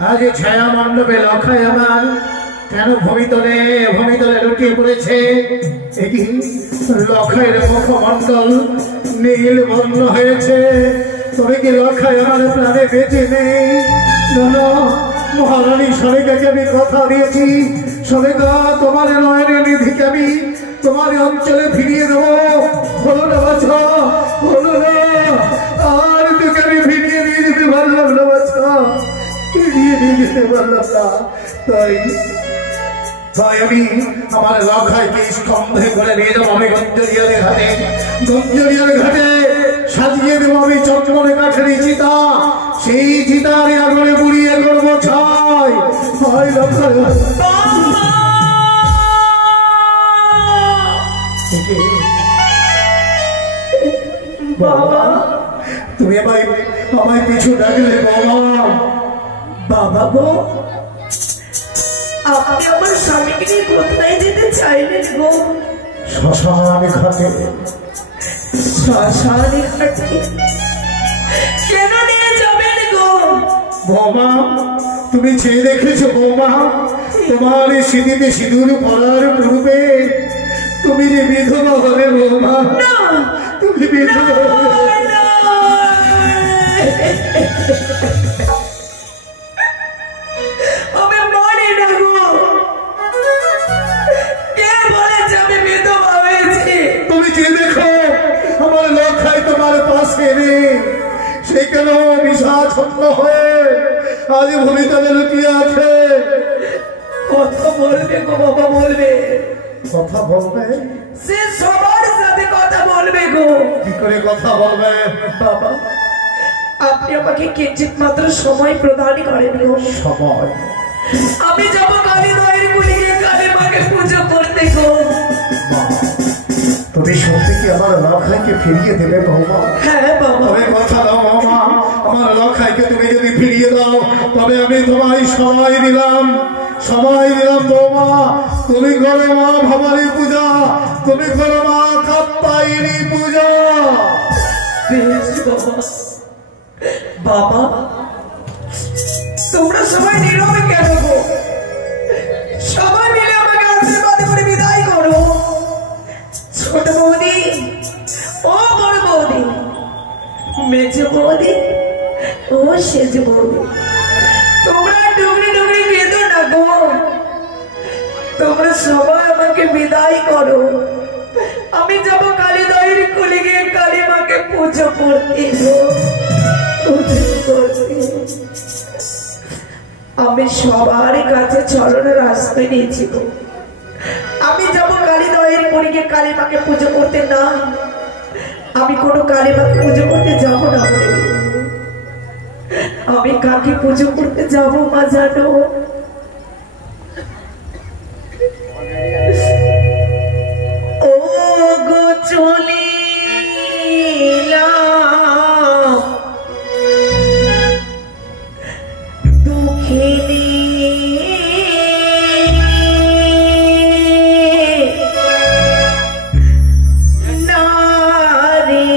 আজ ছায়া মণ্ডপে লখায় আমার কেন ভূমিতলে লুটিয়ে পড়েছে। লখায়ের মুখমণ্ডল নীল বর্ণ হয়েছে। তবে কি লখায় আমার প্রাণে বেঁচে নেই? মহারানী সরেকাকে আমি কথা দিয়েছি, সরেকা তোমার নয়নের নিধিকে আমি তোমার অঞ্চলে ফিরিয়ে দেবো। হলো না বাছা, হলো না। আর তোকে আমি ফিরিয়ে নিয়ে যেতে পারলাম না বাছা, ফিরিয়ে নিয়ে যেতে পারলাম না। তাই আমি আমার লখাইকে স্কন্ধে করে নিয়ে যাবো আমি গঞ্জরিয়ার ঘাটে সাজিয়ে দেবো আমি চন্দ্রনে কাঠের চিতা। সেই চিতার আগুনে পুড়িয়ে করবো ছাই। বাবা তুমি আমায় পিছু ডাকলে বাবা। বাবা গো, আপনি আমার স্বামীকে নিয়ে কোথায় যেতে চাইলেন গো? শ্মশানে ঘাটে। শ্মশানে ঘাটে কেন নিয়ে যাবেন গো? বৌমা তুমি চেয়ে দেখেছো বৌমা, তোমার স্মৃতিতে সিঁদুর পড়ার পূর্বে তুমি যে বিধবা হলে বৌমা, তুমি বিধবা সেখানে বিষাচ্ছন্ন হয়ে আজ ভূমিতলে লুকিয়ে আছে। কথা বলবে গো বাবা, বলবে। কথা বলবে? সে সবার সাথে কথা বলবে গো। কি করে কথা বলবে? বাবা আপনি আমাকে কিঞ্চিত মাত্র সময় প্রদান করেন গো। সময়? আমি যাব কালী মায়ের কুলে গিয়ে কালী মাকে পুজো করতে গো। তুমি সত্যি কি আমার লখাইকে ফিরিয়ে দেবে বৌমা? হ্যাঁ বাবা। তবে কথা দাও বৌমা, আমার লখাইকে তুমি যদি ফিরিয়ে দাও তবে আমি তোমায় সময় দিলাম বৌমা। তুমি করো মা ভবানী পূজা, তুমি করো মা কাত্যায়নী পূজা। বেশ বাবা। বাবা তোমরা সবাই নীরবে কেন গো? সবাই মিলে আমাকে আশীর্বাদ করে বিদায় করো। ছোট বৌদি, ও বড় বৌদি, মেজ বৌদি, ও সেজ বৌদি, তোমরা ডুগরি ডুগরি কেঁদো না গো। তোমরা সবাই আমাকে বিদায় করো। আমি যাব কালী দায়ের কুলে গিয়ে কালী মাকে পুজো করতে গো। আমি সবার কাছে চরণের আশ্রয় নিয়েছি গো। আমি যাব কালী দয়ের কুলে গিয়ে কালী মাকে পুজো করতে। না, আমি কোনো কালী মাকে পুজো করতে যাব না। আমি কাকে পুজো করতে যাব মা জানো? ও গো চলিলাম দুঃখিনী নারী।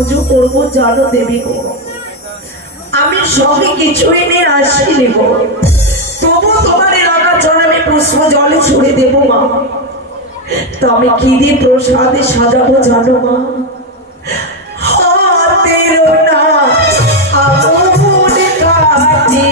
পুজো করবো জানো দেবী গো, আমি সবই কিছু এনে আসিনি গো, তবু তোমার এলাকার জন্য আমি পুষ্প জলে ছুড়ে দেবো মা। তো আমি কি দিয়ে প্রসাদে সাজাবো জানো মা? হাতের না আগুন কাটে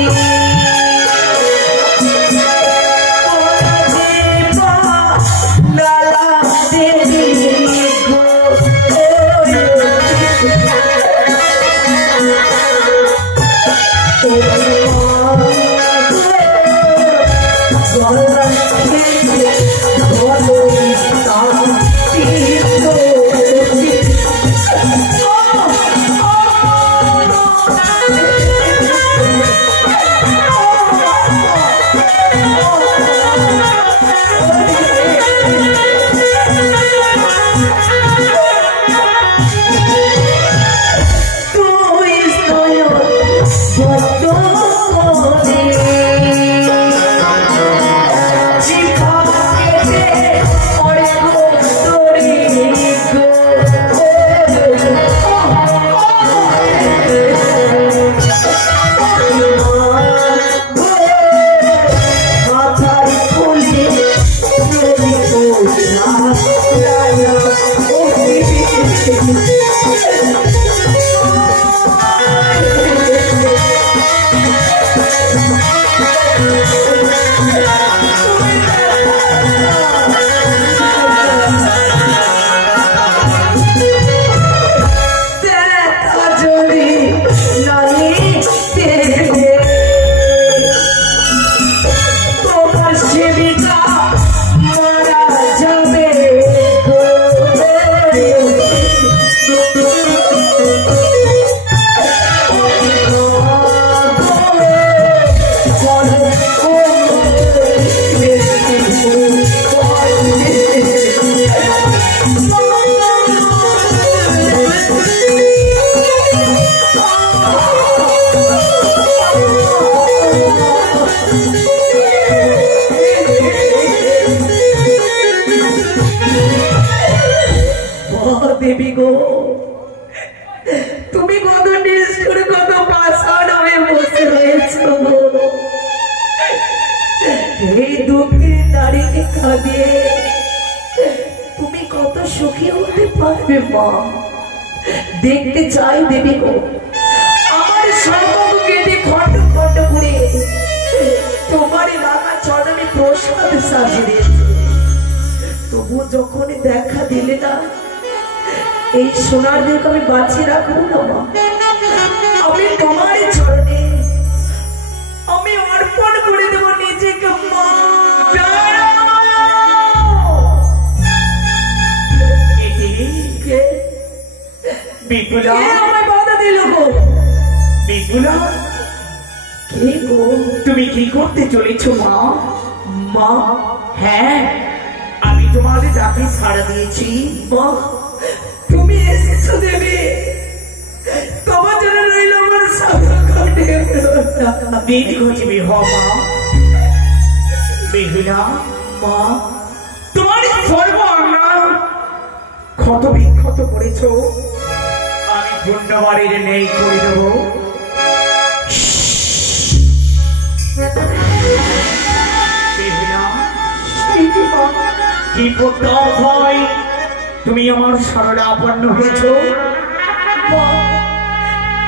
দেবী গো, তুমি কত নিষ্ঠুর, কত পাষাণ হয়ে বসে রয়েছো। এই দুঃখের নারীকে কাঁদিয়ে তুমি কত সুখী হতে পারবে মা? দেখতে চাই দেবী গো, আমার সর্বঙ্গ কেটে খন্ড খন্ড করে তোমার রাঙা চরণে প্রসাদ সাজিয়ে দিয়েছে, তবু যখন দেখা দিলে না, এই সোনার দেহকে আমি বাঁচিয়ে রাখবো না মা। আমি তোমার চরণে আমি অর্পণ করে দেব নিজেকে মা। বিপুলা আমার বাধা দিল গো। বিপুলা কে গো? তুমি কি করতে চলেছো মা? মা হ্যাঁ, আমি তোমাদের ডাকে সাড়া দিয়েছি মা। তুমি এসেছো দেবী, তোমার জন্য রইল আমার দীর্ঘজীবী হ মা। বেহুলা মা, তোমার সর্বাঙ্গা ক্ষত বিক্ষত করেছ, আমি পুণ্যবাড়ির নেই করে দেব। বেহুলা কি প্রত্যাহ হয়, তুমি আমার শরণাপন্ন হয়েছ।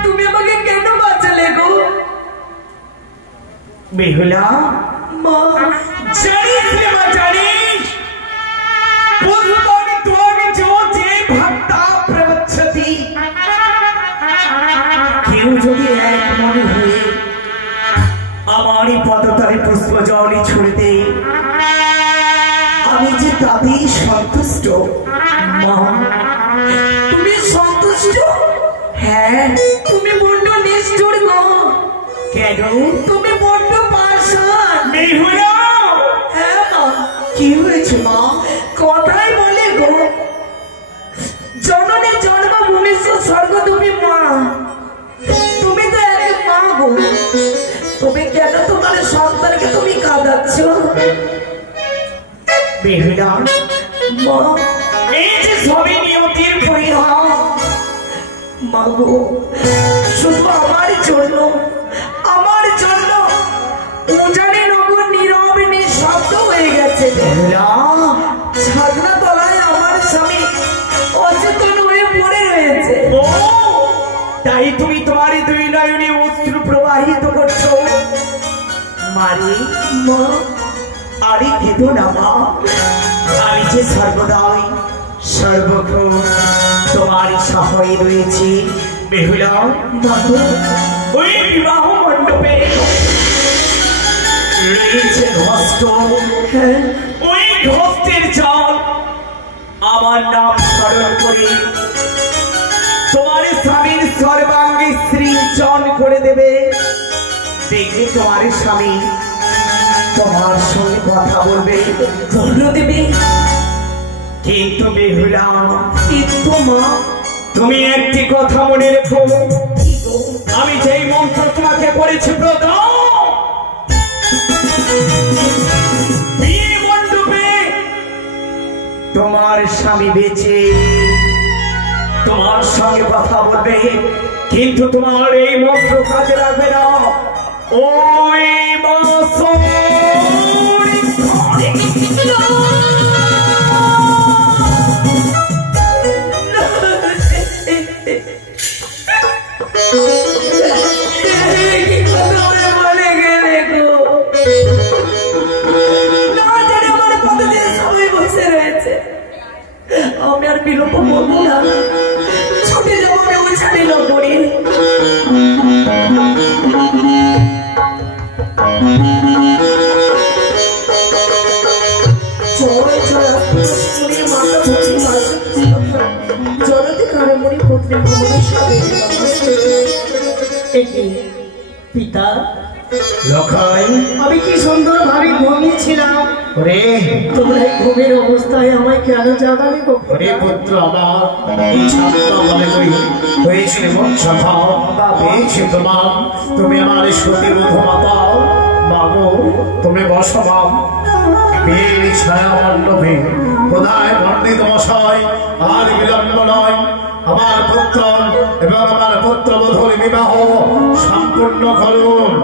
তুমি আমাকে কেন বাঁচালে গো? বেহুলা মা, জানিস রে মা, জানিস বুঝবানি তোমাকে যে ভক্তা প্রবচ্ছতি, কেউ যদি এক মনে হয়ে আমারই পদতলে পুষ্প জলে ছুড়ে দেয়, আমি যে তাতেই সন্তুষ্ট। মা তুমি সন্তুষ্ট? হ্যাঁ। তুমি বড্ড নিষ্ঠুর গো। কেন? তুমি বড্ড পাষাণ। বেহুলা হ্যাঁ মা। কি হয়েছে মা? কথাই বলে গো, জননী জন্মভূমি স্বর্গদূপী মা, তুমি তো এক মা গো, তুমি কেন তোমার সন্তানকে তুমি কাঁদাচ্ছ? বেহুলা মা, এই যে সবই নিয়তির পরিহাস, মাগো শুধু আমার জন্য উজানি নগর নীরবে নিঃশব্দ হয়ে গেছে। ছাদনা তলায় আমার স্বামী অচেতন হয়ে পড়ে রয়েছে। তাই তুমি তোমার দুই নয়নে অশ্রু প্রবাহিত করছো। মারি মা আরে কেঁদো না মা, আমি যে সর্বদাই সর্বক্ষণ তোমার সহায় রয়েছি। বেহুলা মাগো ওই বিবাহ মণ্ডপে রয়েছে ধ্বস্ত, ওই ধ্বস্তের জল আমার নাম স্মরণ করে তোমার স্বামীর সর্বাঙ্গে সৃজন করে দেবে। দেখবে তোমার স্বামী তোমার সঙ্গে কথা বলবে, দেবে। কিন্তু বেহুলা কিন্তু মা তুমি একটি কথা মনে রেখো, আমি যেই মন্ত্র তোমাকে করেছি প্রদান, বিয়ে মণ্ডপে তোমার স্বামী বেঁচে তোমার সঙ্গে কথা বলবে, কিন্তু তোমার এই মন্ত্র কাজে লাগবে না। ওই আমি আর বিলম্ব করবো না, ছুটে যাবো আমি ওই ছাড়ি নগরে। পিতা লখাই আমি কি সুন্দর ভাবে ঘুমিয়েছিলাম, ওরে তোমরা এই ঘুমের অবস্থায় আমায় কেন জাগালে গো? ওরে পুত্র আমার, এই ছাত্র মনে করি হয়েছে মন সভা পেয়েছে তোমার, তুমি আমার সতীবধূ মাতা। বাবু তুমি বসো বাম, বীর ছায়া মণ্ডপে কোথায় পণ্ডিত মশাই, আর বিলম্ব নয়, আমার পুত্র এবং আমার পুত্রবধূর বিবাহ সম্পূর্ণ করুন।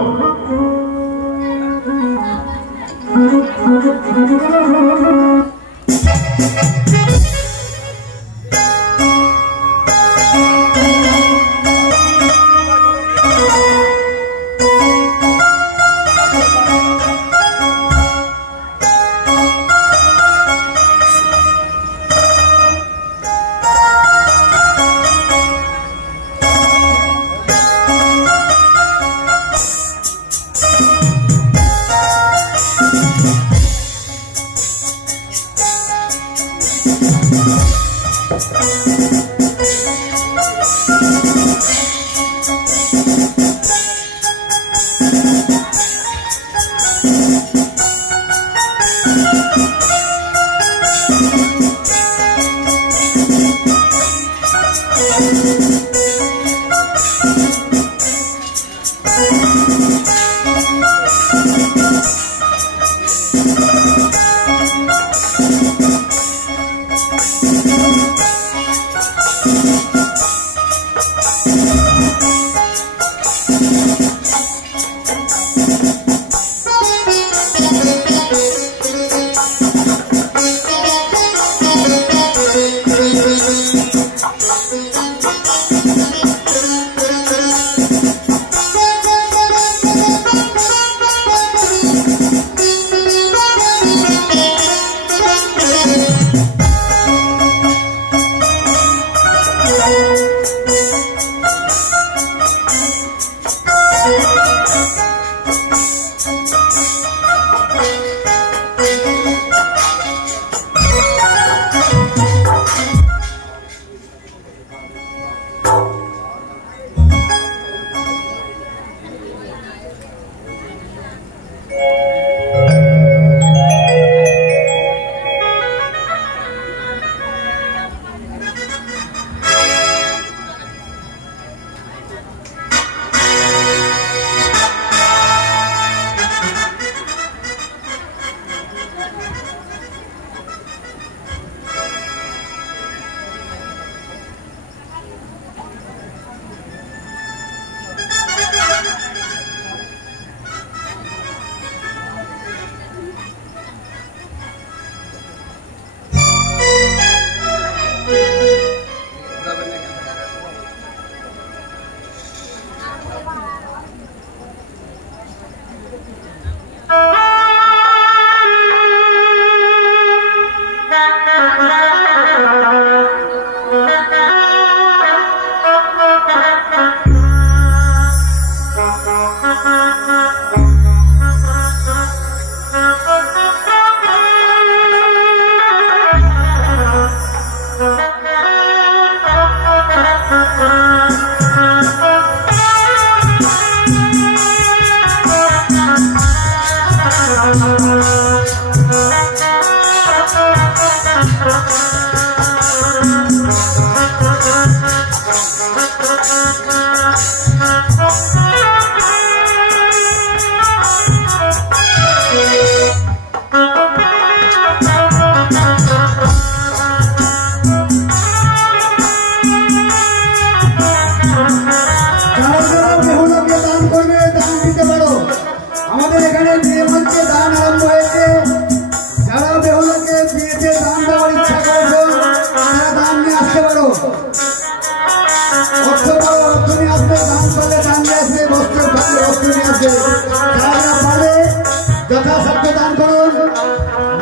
যথাসাধ্য দান করুন।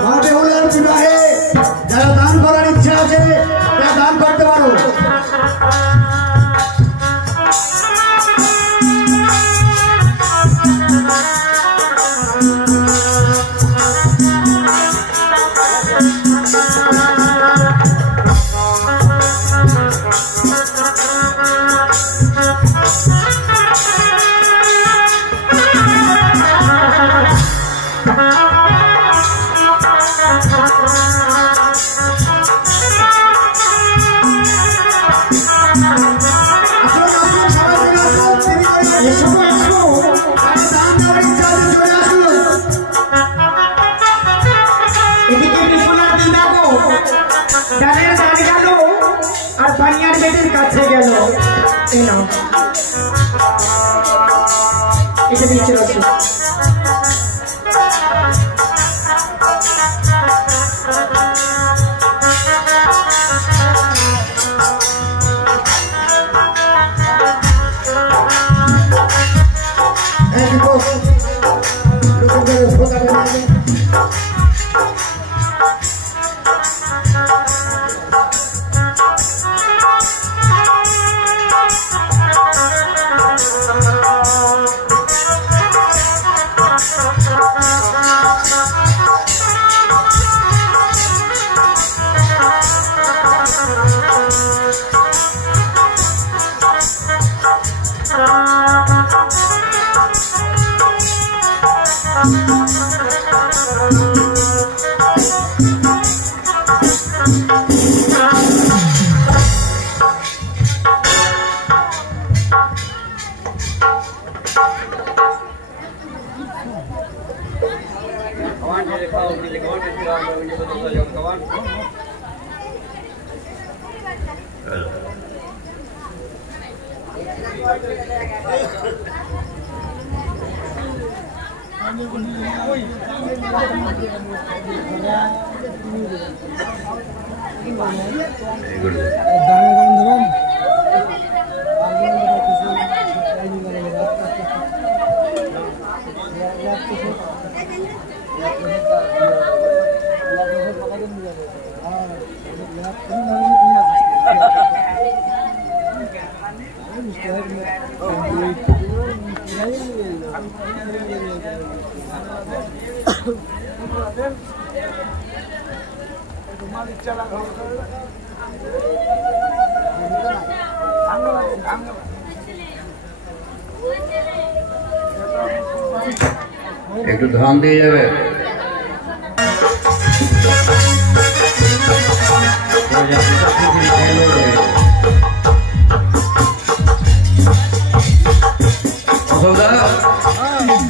মা বেহুলার বিবাহে যারা দান করার ইচ্ছা আছে তারা দান করতে পারো। কাছে গেল এটা দিচ্ছে একটু ধান দিয়ে যাবে।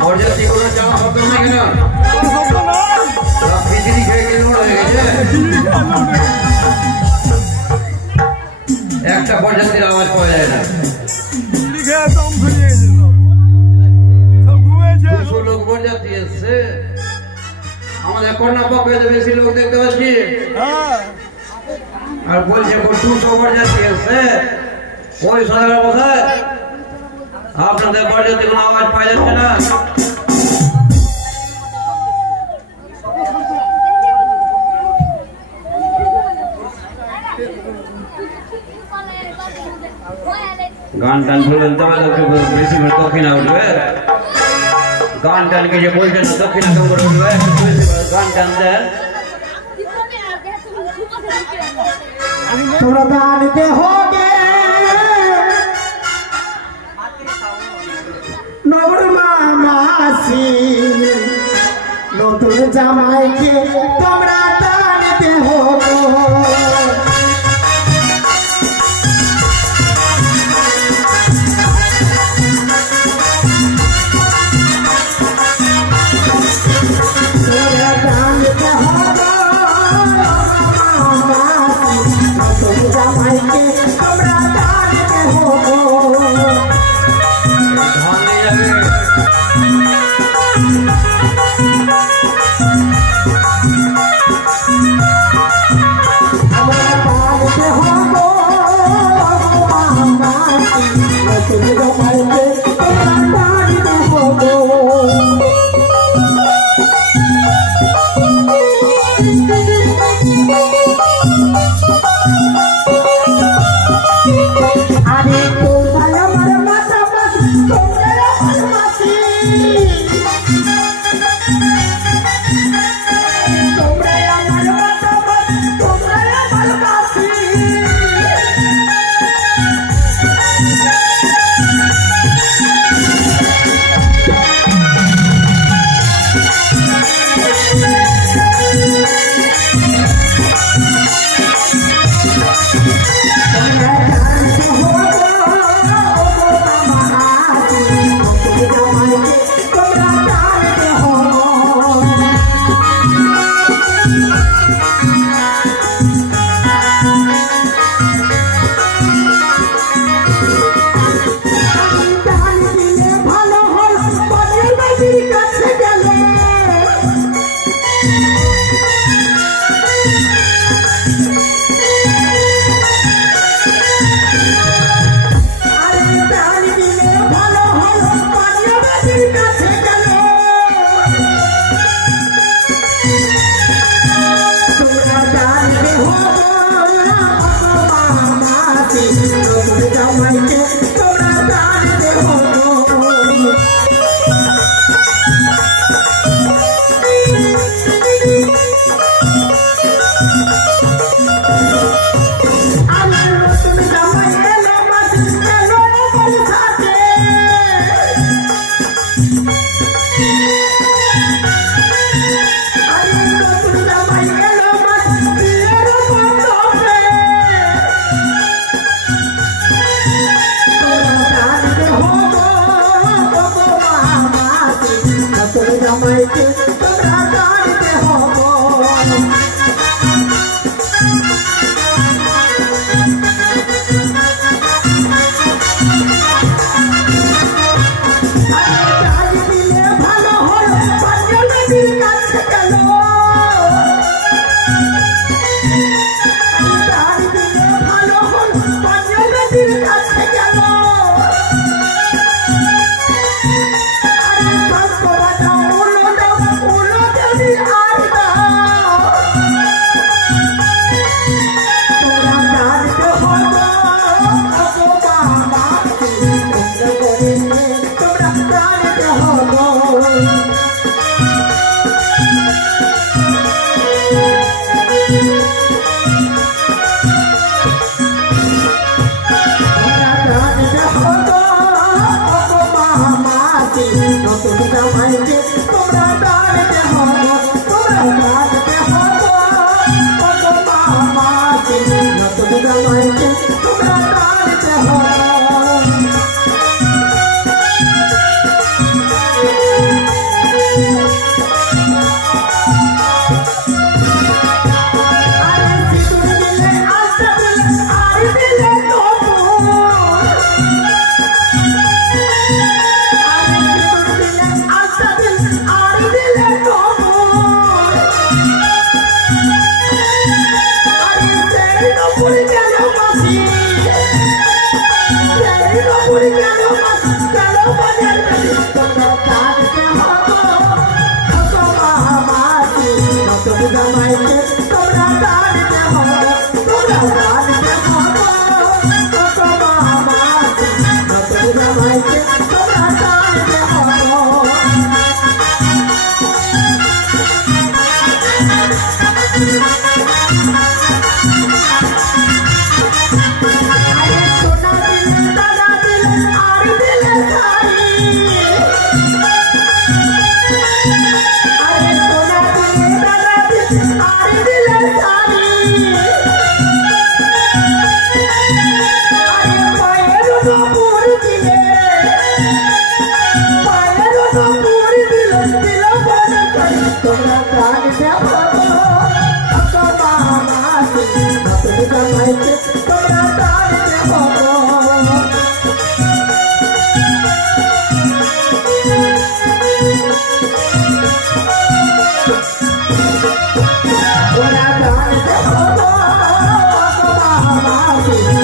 বরযাত্রী করে যাওয়া শব্দ নেই কেন? খিচুড়ি খেয়ে গেলে হয়ে গেছে। একটা বরযাত্রীর আওয়াজ পাওয়া যায় না। লোক বরযাত্রী এসছে, আমাদের কন্যা পক্ষে বেশি লোক দেখতে পাচ্ছি, আর বলছে 200 বরযাত্রী এসছে। ওই সদর কোথায়? আপনাদের বরযাত্রী কোনো আওয়াজ পাওয়া যাচ্ছে না। গান টান বললেন তবে তো বেশি করে দক্ষিণা উঠবে গান টানকে যে বলছেন না দক্ষিণা কেমন করে উঠবে গান টান দেন তোমরা দানিতে হবে নগর মাসি নতুন জামাইকে তোমরা দানিতে হবে Toda ভাইকে তোমরা তাড়িতে হবো তোমরা তাড়িতে হবো তোমরা তাড়িতে হবো আমার আছে এখন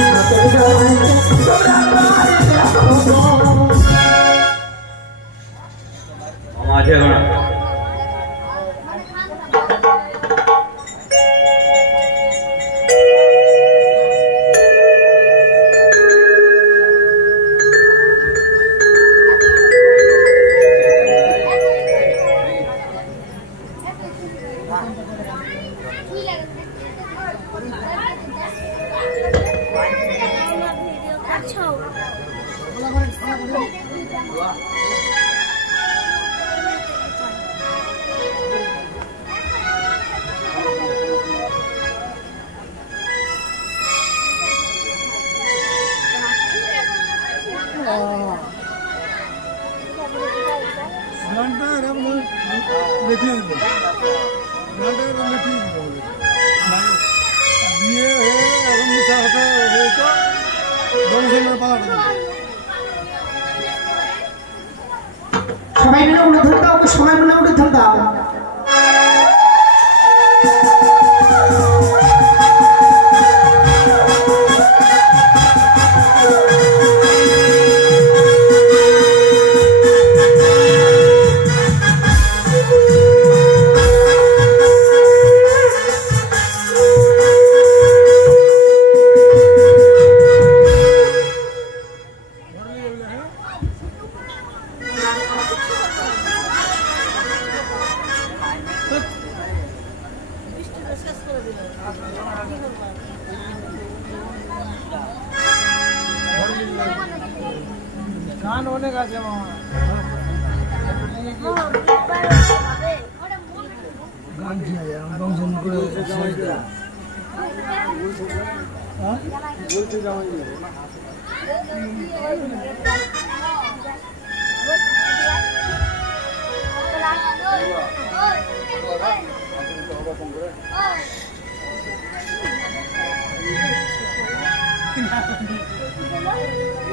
সবাই মিলে উঠে ধরে দাও সবাই মিলে উঠে ধরে দাও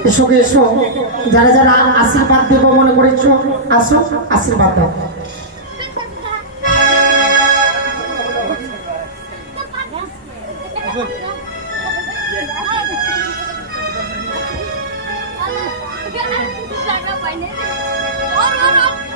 এসো এসো যারা যারা আশীর্বাদ দেব মনে করেছো আসো আশীর্বাদ দাও और